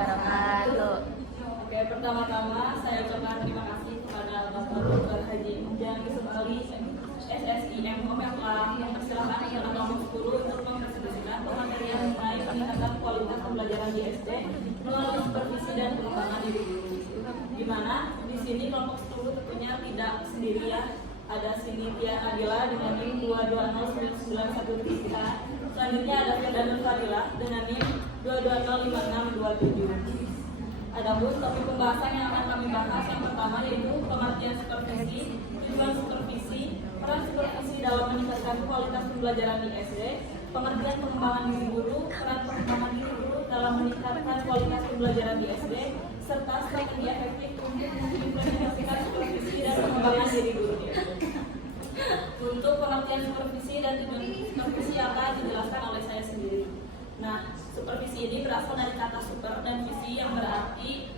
wabarakatuh. Oke, pertama-tama saya ucapkan terima kasih kepada Bapak Dr. Haji Ujang Yusuf Ali, SSIM yang telah mempersilahkan anak kelompok 10 untuk mempresentasikan pematerian mengenai peningkatan kualitas pembelajaran di SD melalui supervisi dan pengembangan diri guru. Di mana di sini kelompok 10 tentunya tidak sendiri ya. Ada Sinithia Nabila dengan NIM 2209913. Selanjutnya ada Firdanul Fadilah dengan NIM 2205627. Adapun topik pembahasan yang akan kami bahas yang pertama yaitu pengertian supervisi, tujuan supervisi, peran supervisi dalam meningkatkan kualitas pembelajaran di SD, pengertian pengembangan diri guru, peran pengembangan diri guru dalam meningkatkan kualitas pembelajaran di SD, serta strategi efektif untuk mengimplementasikan supervisi dan pengembangan diri guru. Untuk pengertian supervisi dan tujuan supervisi akan dijelaskan oleh saya sendiri. Nah, supervisi ini berasal dari kata super dan visi yang berarti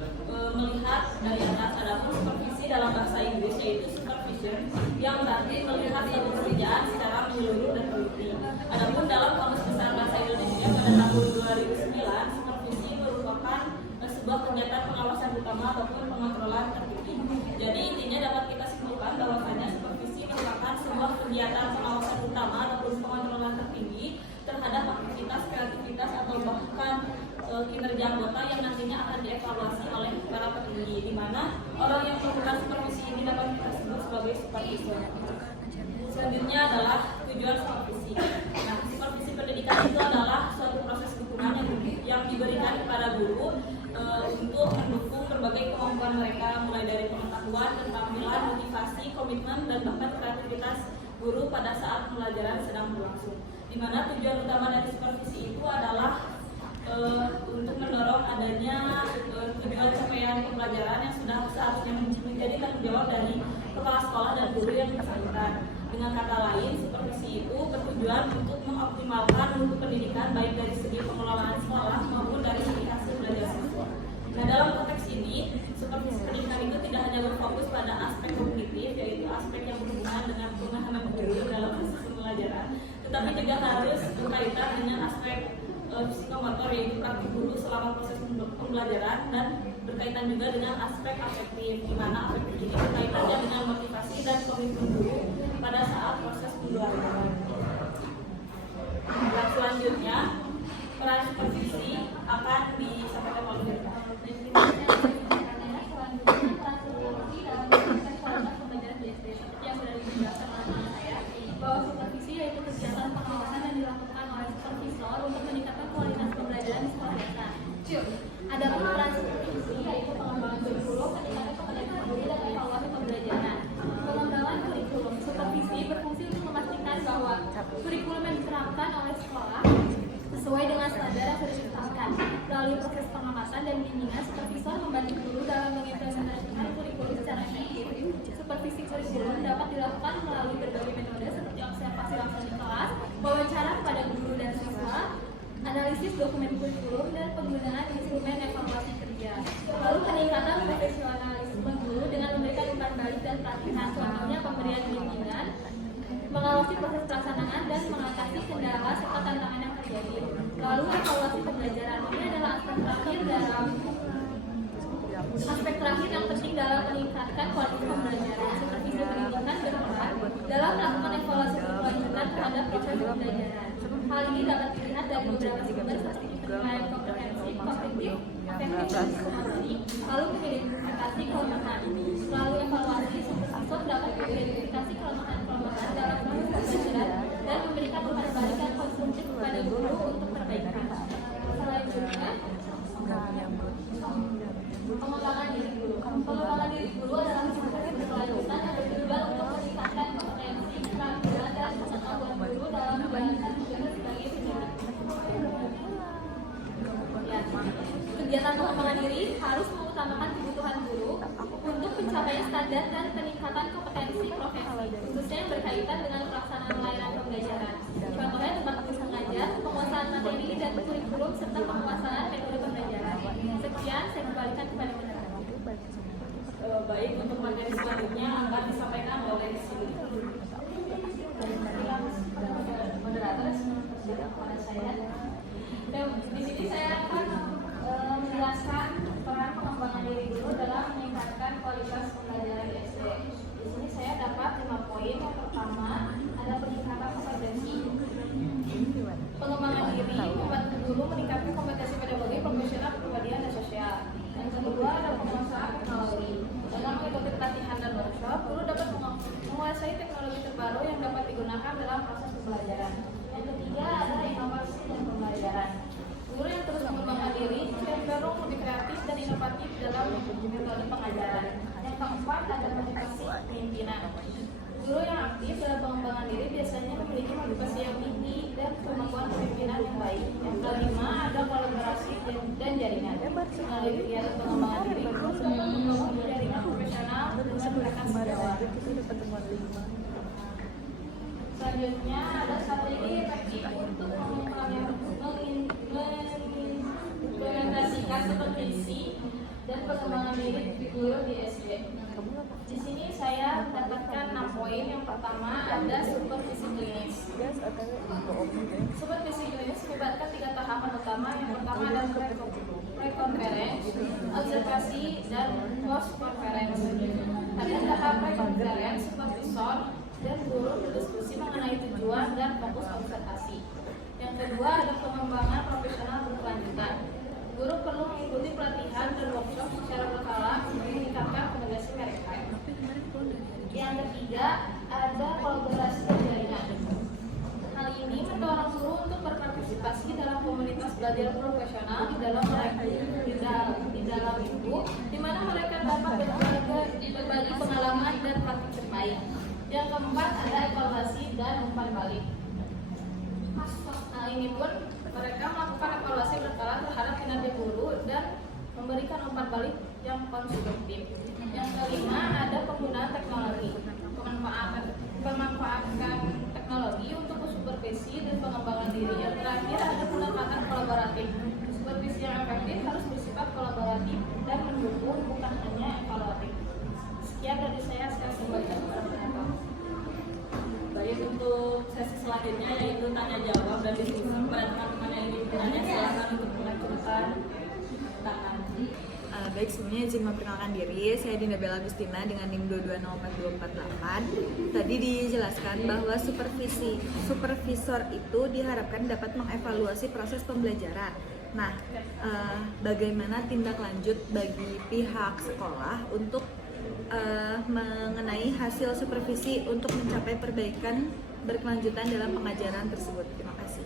melihat dari atas. Adapun supervisi dalam bahasa Inggris yaitu supervision yang berarti melihat satu pekerjaan secara menyeluruh dan teliti. Adapun dalam Kamus Besar Bahasa Indonesia pada tahun 2009, supervisi merupakan sebuah kegiatan pengawasan utama ataupun pengontrolan tertinggi. Jadi intinya dapat kita simpulkan bahwasanya supervisi merupakan sebuah kegiatan pengawasan utama ataupun pengontrolan tertinggi terhadap aktivitas, kreativitas atau bahkan kinerja anggota yang nantinya akan dievaluasi oleh para petinggi, di mana orang yang melakukan supervisi ini dapat kita sebut sebagai supervisor. Selanjutnya adalah tujuan supervisi. Nah, supervisi pendidikan itu adalah suatu proses dukungan yang diberikan kepada guru untuk mendukung berbagai kemampuan mereka, mulai dari pengetahuan, keterampilan, motivasi, komitmen, dan bahkan kreativitas guru pada saat pembelajaran sedang berlangsung. Di mana tujuan utama dari supervisi itu adalah untuk mendorong adanya tujuan capaian pembelajaran yang sudah seharusnya menjadi tanggung jawab dari kepala sekolah dan guru yang bersangkutan. Dengan kata lain, supervisi itu bertujuan untuk mengoptimalkan mutu pendidikan baik dari segi pengelolaan sekolah maupun dari segi hasil belajar siswa. Nah, dalam konteks ini, supervisi pendidikan itu tidak hanya berfokus pada aspek kognitif, yaitu aspek yang berhubungan dengan pemahaman guru dalam proses pembelajaran, tetapi juga harus berkaitan dengan aspek psikomotor, yaitu praktik guru selama proses pembelajaran, dan berkaitan juga dengan aspek afektif, di mana afektif ini berkaitannya dengan motivasi dan komitmen guru pada saat proses pembelajaran. Dan selanjutnya, peran supervisi akan disampaikan oleh Firda. Bahwa supervisi yaitu kegiatan pengawasan yang dilakukan oleh supervisor untuk meningkatkan kualitas pembelajaran di sekolah dasar. Ada peran supervisi yaitu pengembangan kurikulum, peningkatan kompetensi guru dan evaluasi pembelajaran. Pengembangan kurikulum, supervisi berfungsi untuk memastikan bahwa kurikulum yang diterapkan oleh sekolah sesuai dengan standar yang sudah ditetapkan. Melalui proses pengamatan dan bimbingan, supervisor membantu guru dalam mengimplementasikan kurikulum secara efektif. Supervisi kurikulum dapat dilakukan melalui berbagai metode seperti observasi langsung di kelas, wawancara kepada guru dan siswa, analisis dokumen kurikulum, dan penggunaan instrumen evaluasi kerja. Lalu peningkatan profesionalisme guru dengan memberikan umpan balik dan pelatihan, contohnya pemberian bimbingan, mengawasi proses pelaksanaan, dan mengatasi kendala serta tantangan yang terjadi. Lalu evaluasi pembelajaran, ini adalah aspek terakhir yang penting dalam meningkatkan kualitas pembelajaran. Supervisi pendidikan berperan dalam melakukan evaluasi berkelanjutan terhadap proses pembelajaran. Hal ini dapat dilihat dari beberapa sumber seperti penilaian komprehensif, kognitif, afektif, dan psikologi, lalu mengidentifikasi kelemahan. Melalui evaluasi, supervisor dapat mengidentifikasi kelemahan-kelemahan dalam proses pembelajaran dan memberikan umpan balik yang konstruktif kepada guru untuk perbaikan. Selanjutnya, pengembangan diri guru. Pengembangan diri guru adalah proses berkelanjutan yang bertujuan untuk meningkatkan kompetensi, keterampilan, dan pengetahuan guru dalam menjalankan tugas sebagai pendidik. Kegiatan pengembangan diri harus mengutamakan kebutuhan guru untuk pencapaian standar dan peningkatan kompetensi profesi, khususnya yang berkaitan dengan pelaksanaan layanan pembelajaran. Contohnya tempat fokus mengajar, penguasaan materi dan kurikulum, serta penguasaan metode pembelajaran. Sekian, saya kembalikan kepada Firda. Baik, untuk materi selanjutnya akan disampaikan oleh Siti. Moderator, saya. Dan di sini saya akan menjelaskan poin. Yang pertama ada peningkatan kompetensi. Pengembangan diri membantu guru meningkatkan kompetensi pedagogi, profesional, kepribadian, dan sosial. Yang kedua ada penguasaan teknologi. Dalam metode pelatihan dan workshop, guru dapat menguasai teknologi terbaru yang dapat digunakan dalam proses pembelajaran. Yang ketiga ada inovasi dan pembelajaran. Guru yang terus mengembangkan diri cenderung lebih kreatif dan inovatif dalam metode pengajaran. Yang keempat ada motivasi pemimpinan. Guru yang aktif dalam pengembangan diri biasanya memiliki motivasi yang tinggi dan kemampuan kepemimpinan yang baik. Yang kelima ada kolaborasi dan jaringan. Melalui kegiatan pengembangan diri, guru dapat membangun jaringan profesional dengan rekan sejawat. Selanjutnya ada strategi efektif untuk mengimplementasikan supervisi dan pengembangan diri guru di SD. Di sini saya mendapatkan 6 poin. Yang pertama ada supervisi klinis. Supervisi klinis melibatkan 3 tahapan utama. Yang pertama ada pre-conference, observasi, dan post-conference. Pada tahap pre-conference, supervisor dan guru berdiskusi mengenai tujuan dan fokus observasi. Yang kedua ada pengembangan profesional berkelanjutan. Guru perlu mengikuti pelatihan dan workshop secara berkala untuk meningkatkan kompetensi mereka. Yang ketiga ada kolaborasi dan jaringan. Hal ini mendorong guru untuk berpartisipasi dalam komunitas belajar profesional di dalam itu, di mana mereka dapat berbagi pengalaman dan praktik terbaik. Yang keempat ada evaluasi dan umpan balik. Hal ini pun mereka melakukan evaluasi berkala terhadap kinerja guru dan memberikan umpan balik yang konstruktif. Yang kelima ada penggunaan teknologi. Pemanfaatan teknologi untuk supervisi dan pengembangan diri. Yang terakhir ada pendekatan kolaboratif. Supervisi yang efektif harus bersifat kolaboratif dan mendukung, bukan hanya evaluatif. Sekian dari saya kembalikan kepada penonton. Baik, untuk sesi selanjutnya yaitu tanya jawab dan diskusi kepada teman-teman yang ingin bertanya, silakan untuk mengajukan tangan. Baik, sebelumnya izin memperkenalkan diri, saya Dinda Bella Agustina dengan NIM 2204248. Tadi dijelaskan bahwa supervisor itu diharapkan dapat mengevaluasi proses pembelajaran. Nah, bagaimana tindak lanjut bagi pihak sekolah untuk mengenai hasil supervisi untuk mencapai perbaikan berkelanjutan dalam pengajaran tersebut? Terima kasih.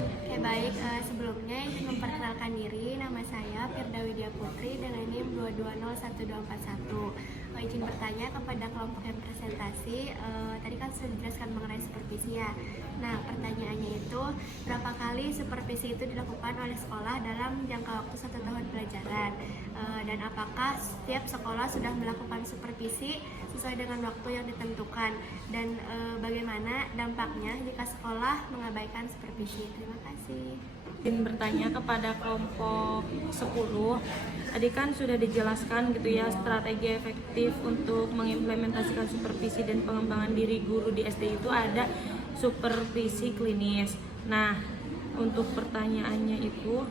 Oke, baik, sebelumnya izin memperkenalkan diri, nama saya Firda Widya Putri dengan NIM 2201241. Izin bertanya kepada kelompok yang presentasi. Tadi kan sudah dijelaskan mengenai supervisi ya. Nah, pertanyaannya itu berapa kali supervisi itu dilakukan oleh sekolah dalam jangka waktu 1 tahun pelajaran, dan apakah setiap sekolah sudah melakukan supervisi sesuai dengan waktu yang ditentukan, dan bagaimana dampaknya jika sekolah mengabaikan supervisi. Terima kasih. Izin bertanya kepada kelompok 10. Tadi kan sudah dijelaskan gitu ya, strategi efektif untuk mengimplementasikan supervisi dan pengembangan diri guru di SD itu ada supervisi klinis. Nah, untuk pertanyaannya itu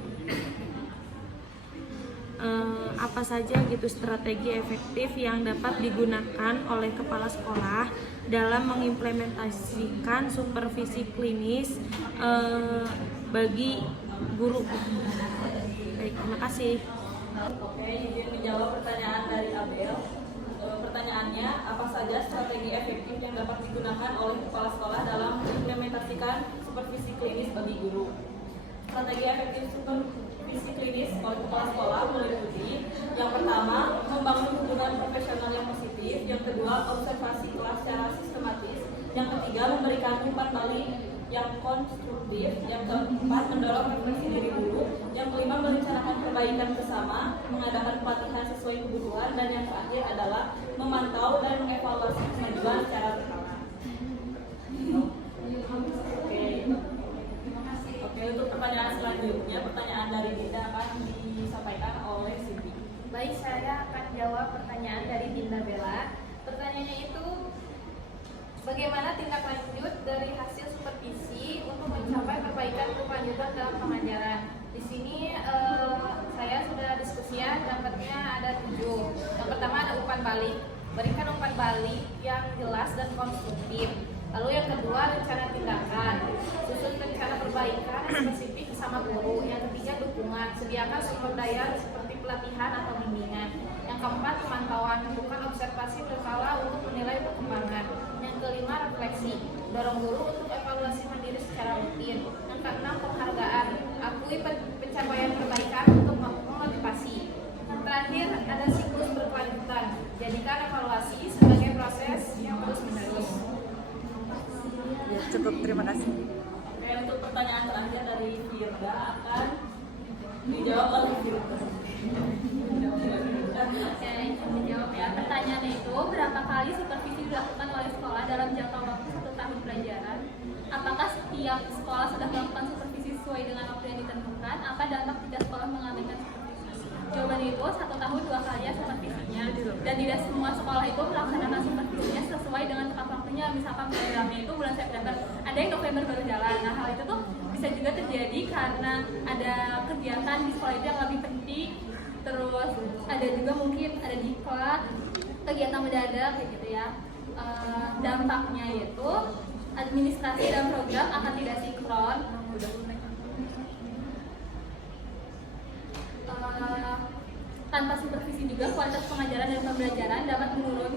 apa saja gitu strategi efektif yang dapat digunakan oleh kepala sekolah dalam mengimplementasikan supervisi klinis bagi guru. Baik, terima kasih. Oke, izin menjawab pertanyaan dari Abel. Pertanyaannya, apa saja strategi efektif yang dapat digunakan oleh kepala sekolah dalam mengimplementasikan supervisi klinis bagi guru? Strategi efektif supervisi klinis oleh kepala sekolah meliputi yang pertama, membangun hubungan profesional yang positif. Yang kedua, observasi kelas secara sistematis. Yang ketiga, memberikan umpan balik yang konstruktif. Yang keempat, mendorong refleksi diri guru. Yang kelima, merencanakan perbaikan bersama, mengadakan pelatihan sesuai kebutuhan. Dan yang terakhir adalah memantau dan mengevaluasi kemajuan secara berkala. Oke, untuk pertanyaan selanjutnya, pertanyaan dari Dinda akan disampaikan oleh Siti. Baik, saya akan jawab pertanyaan dari Dinda Bella. Pertanyaannya itu, bagaimana tindak lanjut dari hasil supervisi untuk mencapai perbaikan berkelanjutan dalam pengajaran? Di sini saya sudah diskusi ya, dapatnya ada 7. Yang pertama ada umpan balik. Berikan umpan balik yang jelas dan konstruktif. Lalu yang kedua, rencana tindakan. Susun rencana perbaikan yang spesifik sama guru. Yang ketiga, dukungan. Sediakan sumber daya seperti pelatihan atau bimbingan. Yang keempat, pemantauan. Lakukan observasi berkala untuk menilai perkembangan. Yang kelima, refleksi. Dorong guru untuk evaluasi mandiri secara rutin. Yang keenam, penghargaan. Akui pencapaian perbaikan untuk memotivasi. Yang terakhir, ada siklus berkelanjutan. Jadikan evaluasi sebagai proses yang terus-menerus. Ya, cukup, terima kasih. Oke, untuk pertanyaan terakhir dari Firda akan dijawab oleh Firda. Oke, dijawab ya. Pertanyaannya itu, berapa kali supervisi dilakukan oleh sekolah dalam jangka waktu 1 tahun pelajaran? Apakah setiap sekolah sudah melakukan supervisi sesuai dengan waktu yang ditentukan? Apa dampak jika sekolah mengabaikan supervisi? Jawabannya itu 1 tahun 2 kali ya supervisinya. Dan tidak semua sekolah itu melaksanakan supervisinya sesuai dengan tepat waktunya. Misalkan programnya itu bulan September, ada yang November baru jalan. Nah, hal itu tuh bisa juga terjadi karena ada kegiatan di sekolah itu yang lebih penting. Terus ada juga mungkin ada diklat, kegiatan mendadak kayak gitu ya. Dampaknya itu administrasi dan program akan tidak sinkron. Tanpa supervisi juga kualitas pengajaran dan pembelajaran dapat menurun.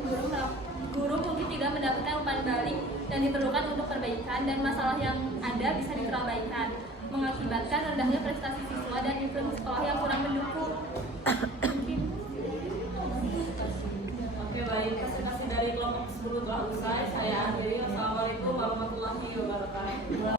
Guru mungkin tidak mendapatkan umpan balik dan diperlukan untuk perbaikan, dan masalah yang ada bisa diperabaikan, mengakibatkan rendahnya prestasi siswa dan influence sekolah yang kurang mendukung. Oke, baik. Presentasi dari kelompok 10 telah usai. Saya akhiri. Wassalamualaikum warahmatullahi wabarakatuh.